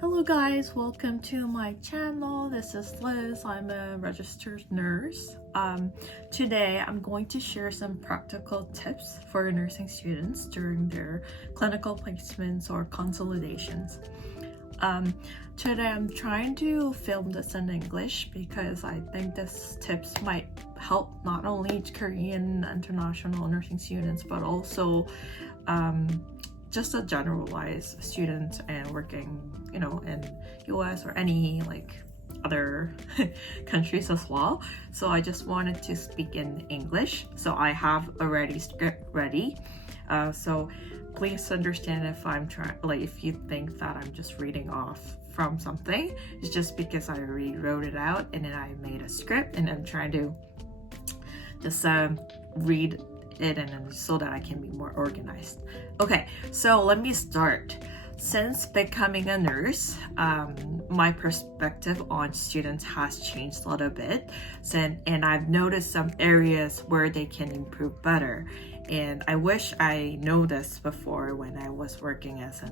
Hello guys, welcome to my channel. This is Liz. I'm a registered nurse. Today I'm going to share some practical tips for nursing students during their clinical placements or consolidations. Today I'm trying to film this in English because I think this tips might help not only Korean international nursing students but also just a generalized student and working, in US or any other countries as well. So I just wanted to speak in English. So I have already script ready. So please understand if I'm if you think that I'm just reading off from something. It's just because I rewrote it out and then I made a script and I'm trying to just read it and so that I can be more organized. Okay, so let me start. Since becoming a nurse, my perspective on students has changed a little bit, and I've noticed some areas where they can improve better. And I wish I know this before when I was working as a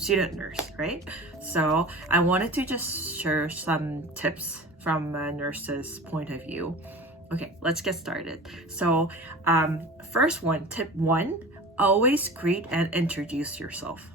student nurse, right? So I wanted to just share some tips from a nurse's point of view. Okay, let's get started. So first one, tip one, always greet and introduce yourself.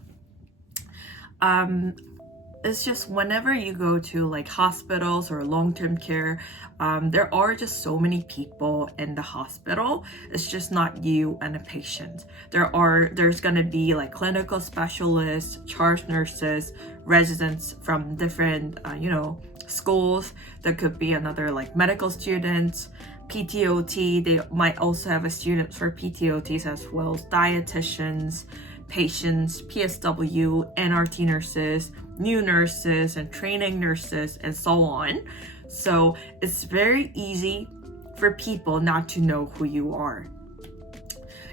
It's just whenever you go to hospitals or long-term care, there are just so many people in the hospital. It's just not you and a patient. There's gonna be clinical specialists, charge nurses, residents from different schools. There could be another medical students, PTOT. They might also have a student for PTOTs as well as dietitians, patients, PSW, NRT nurses, new nurses, and training nurses, and so on. So it's very easy for people not to know who you are,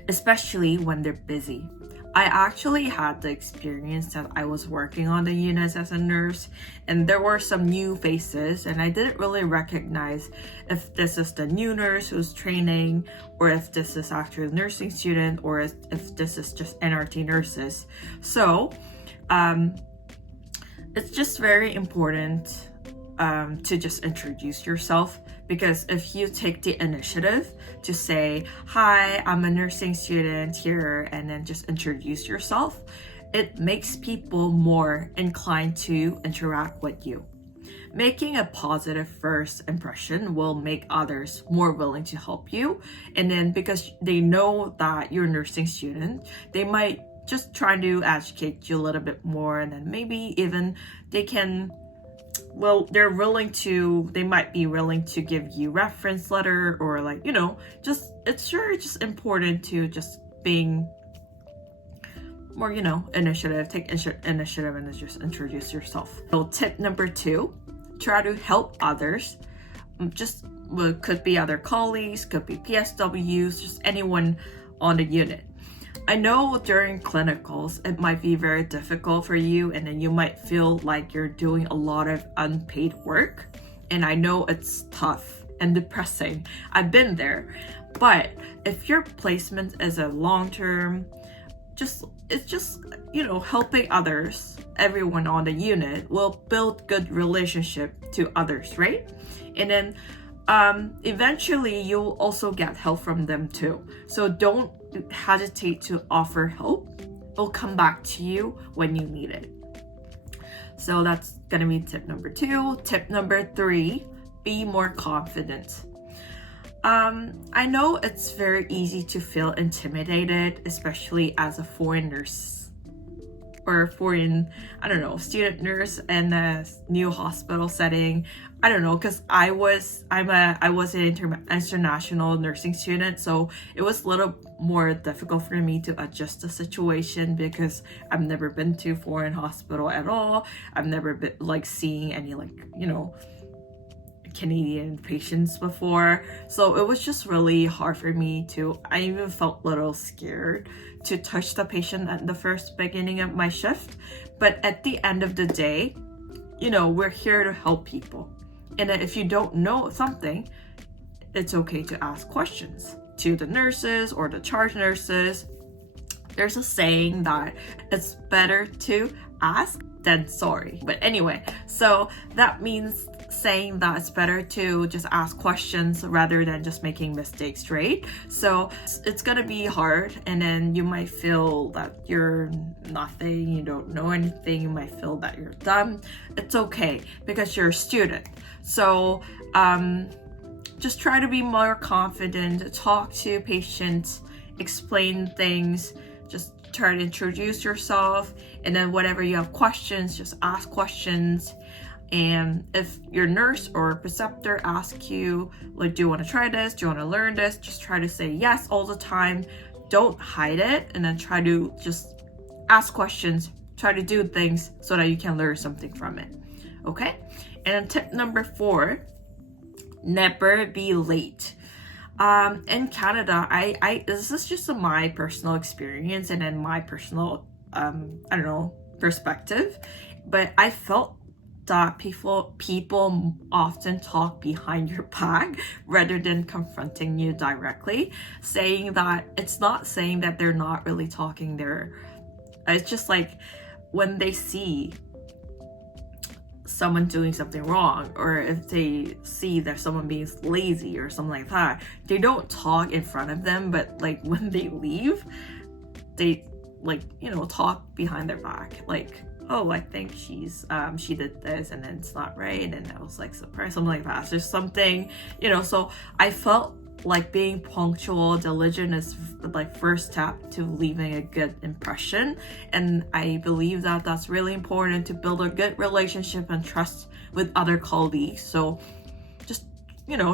especially when they're busy. I actually had the experience that I was working on the units as a nurse and there were some new faces and I didn't really recognize if this is the new nurse who's training or if this is actually a nursing student or if this is just NRT nurses. So it's just very important to just introduce yourself, because if you take the initiative to say, hi, I'm a nursing student here, and then just introduce yourself, it makes people more inclined to interact with you. Making a positive first impression will make others more willing to help you. And then because they know that you're a nursing student, they might just try to educate you a little bit more, and then maybe even they might be willing to give you reference letter or it's important to just being more, take initiative and just introduce yourself. So tip number two, try to help others. Could be other colleagues, could be PSWs, just anyone on the unit. I know during clinicals, it might be very difficult for you and then you might feel like you're doing a lot of unpaid work. And I know it's tough and depressing. I've been there. But if your placement is a long-term, helping others, everyone on the unit will build good relationship to others, right? And then eventually you'll also get help from them too. So don't hesitate to offer help. It'll come back to you when you need it. So that's gonna be tip number two. Tip number three, be more confident. I know it's very easy to feel intimidated, especially as a foreign nurse or foreign, student in a new hospital setting. I don't know, because I was an international nursing student, so it was a little more difficult for me to adjust the situation because I've never been to foreign hospital at all. I've never been seeing any Canadian patients before, so it was just really hard for me I even felt a little scared to touch the patient at the first beginning of my shift. But at the end of the day, we're here to help people, and if you don't know something, it's okay to ask questions to the nurses or the charge nurses. There's a saying that it's better to ask than sorry. But anyway, so that means saying that it's better to just ask questions rather than just making mistakes, right? So it's gonna be hard, and then you might feel that you're nothing, you don't know anything, you might feel that you're dumb. It's okay because you're a student. So just try to be more confident, talk to patients, explain things, just try to introduce yourself, and then whatever you have questions, just ask questions. And if your nurse or preceptor asks you, like, do you want to try this? Do you want to learn this? Just try to say yes all the time. Don't hide it, and then try to just ask questions, try to do things so that you can learn something from it. Okay? And then tip number 4, never be late. In Canada, I this is just my personal experience and then my personal perspective, but I felt that people often talk behind your back rather than confronting you directly, saying that it's not saying that they're not really talking there. It's just like when they see someone doing something wrong, or if they see that someone being lazy or something like that, they don't talk in front of them, but like when they leave, they talk behind their back, like, oh, I think she did this and then it's not right, and then I was like surprised, something like that. There's something, so I felt like being punctual, diligent is like first step to leaving a good impression, and I believe that that's really important to build a good relationship and trust with other colleagues. So just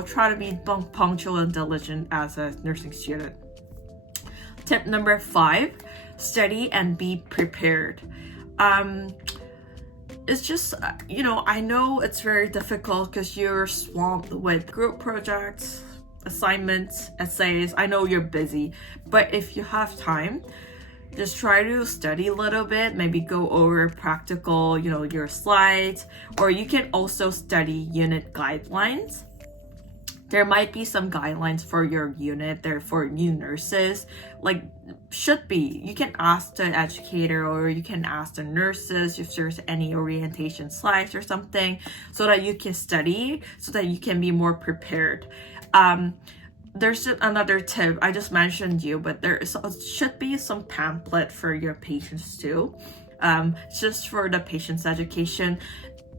try to be punctual and diligent as a nursing student. Tip number 5, study and be prepared. It's just, I know it's very difficult because you're swamped with group projects, assignments, essays. I know you're busy, but if you have time, just try to study a little bit, maybe go over practical, your slides, or you can also study unit guidelines. There might be some guidelines for your unit there for new nurses, should be. You can ask the educator or you can ask the nurses if there's any orientation slides or something so that you can study, so that you can be more prepared. There's another tip I just mentioned but there should be some pamphlet for your patients too, just for the patient's education.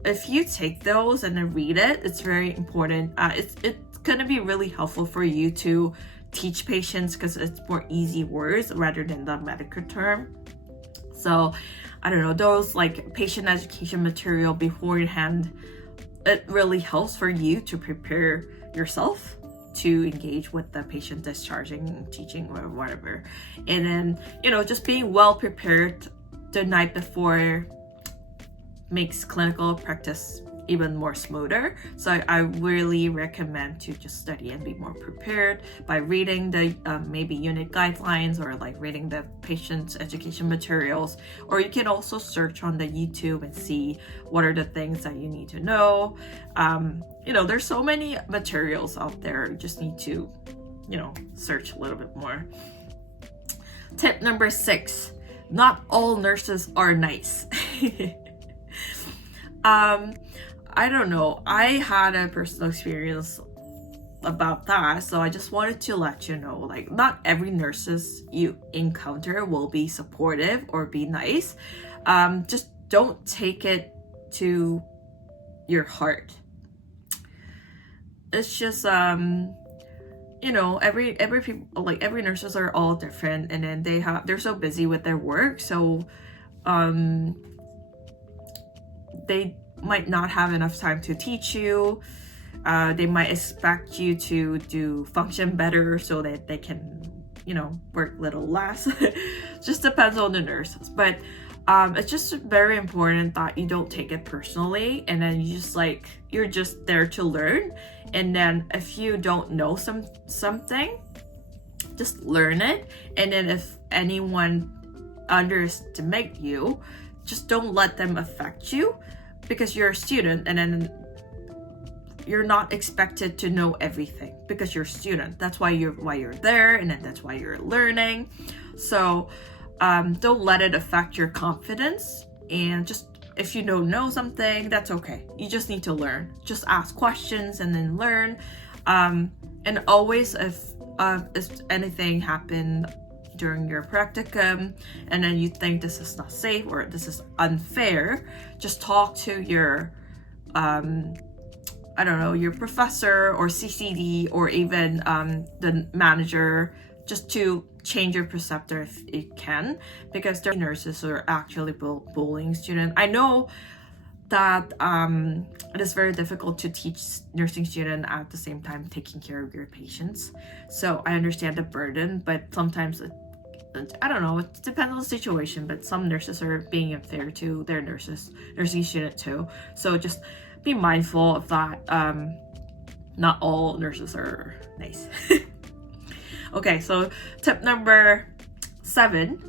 If you take those and then read it, it's very important. It's going to be really helpful for you to teach patients because it's more easy words rather than the medical term. So I don't know, those like patient education material beforehand, it really helps for you to prepare yourself to engage with the patient discharging, teaching, or whatever. And then, just being well prepared the night before makes clinical practice even more smoother. So I really recommend to just study and be more prepared by reading the maybe unit guidelines, or like reading the patient's education materials, or you can also search on the YouTube and see what are the things that you need to know. There's so many materials out there. You just need to search a little bit more. Tip number 6, not all nurses are nice. I don't know. I had a personal experience about that, so I just wanted to let you know, not every nurses you encounter will be supportive or be nice. Just don't take it to your heart. It's just every people, every nurses are all different, and then they're so busy with their work, so they might not have enough time to teach you. They might expect you to function better so that they can work a little less. Just depends on the nurses, but it's just very important that you don't take it personally, and then you're just there to learn. And then if you don't know something, just learn it. And then if anyone underestimates you, just don't let them affect you, because you're a student, and then you're not expected to know everything because you're a student. That's why you're there, and then that's why you're learning. So don't let it affect your confidence. and just if you don't know something, that's okay. You just need to learn. Just ask questions and then learn. And always, if anything happened during your practicum and then you think this is not safe or this is unfair, just talk to your I don't know, your professor or CCD or even the manager, just to change your preceptor if you can, because the nurses are actually bullying students. I know that it is very difficult to teach nursing students at the same time taking care of your patients. So I understand the burden, but sometimes I don't know, it depends on the situation, but some nurses are being unfair to their nursing student too. So just be mindful of that. Not all nurses are nice. Okay, so tip number 7,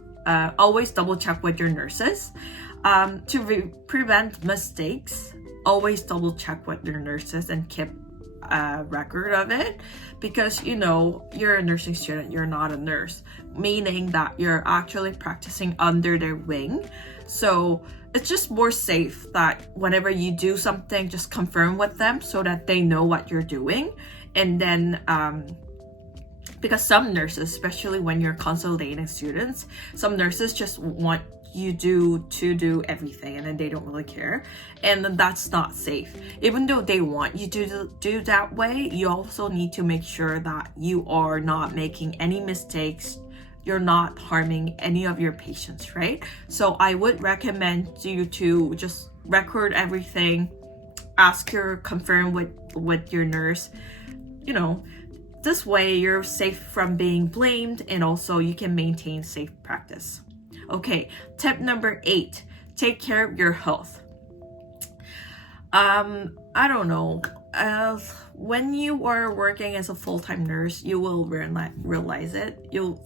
always double check with your nurses. To prevent mistakes, always double check with your nurses and keep a record of it, because you're a nursing student, you're not a nurse, meaning that you're actually practicing under their wing. So it's just more safe that whenever you do something, just confirm with them so that they know what you're doing. And then because some nurses, especially when you're consolidating students, some nurses just want you to do everything and then they don't really care, and then that's not safe. Even though they want you to do that way, you also need to make sure that you are not making any mistakes, you're not harming any of your patients, right? So I would recommend you to just record everything, confirm with your nurse. This way you're safe from being blamed, and also you can maintain safe practice. Okay, tip number 8, take care of your health. I don't know, when you are working as a full-time nurse, you will realize it. You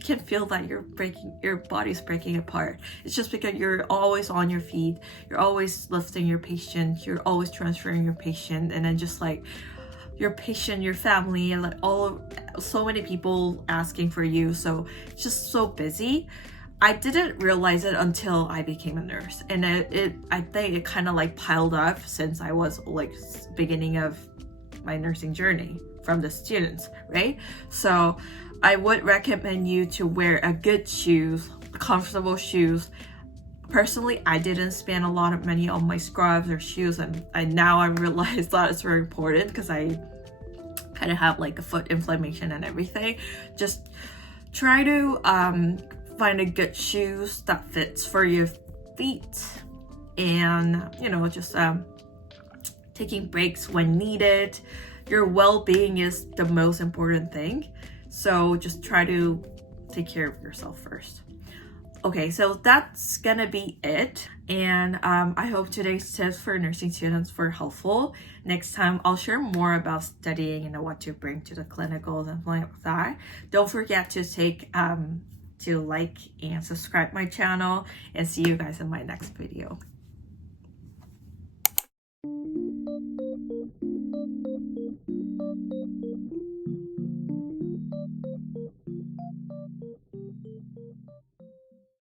can feel that your body's breaking apart. It's just because you're always on your feet, you're always lifting your patient, you're always transferring your patient, and then just like your patient, your family, and like so many people asking for you, so it's just so busy. I didn't realize it until I became a nurse, and I think it kind of like piled up since I was like beginning of my nursing journey from the students, right? So I would recommend you to wear a good shoes, comfortable shoes. Personally, I didn't spend a lot of money on my scrubs or shoes, and now I realize that it's very important because I kind of have like a foot inflammation and everything. Just try to find a good shoes that fits for your feet, and just taking breaks when needed. Your well-being is the most important thing, so just try to take care of yourself first. Okay, so that's gonna be it, and I hope today's tips for nursing students were helpful. Next time I'll share more about studying and what to bring to the clinicals and like that. Don't forget to like and subscribe my channel, and see you guys in my next video.